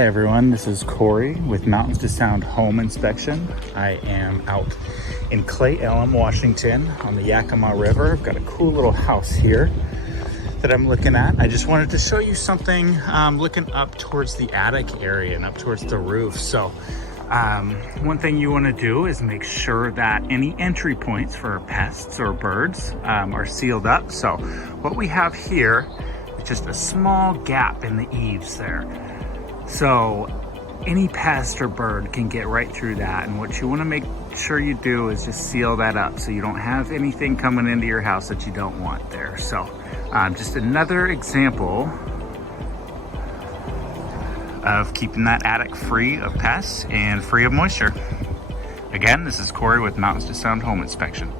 Hi everyone, this is Cory with Mountains to Sound Home Inspection. I am out in Clay Elm, Washington on the Yakima River. I've got a cool little house here that I'm looking at. I just wanted to show you something looking up towards the attic area and up towards the roof. So one thing you want to do is make sure that any entry points for pests or birds are sealed up. So what we have here is just a small gap in the eaves there. So any pest or bird can get right through that. And what you want to make sure you do is just seal that up so you don't have anything coming into your house that you don't want there. So just another example of keeping that attic free of pests and free of moisture. Again, this is Cory with Mountains to Sound Home Inspection.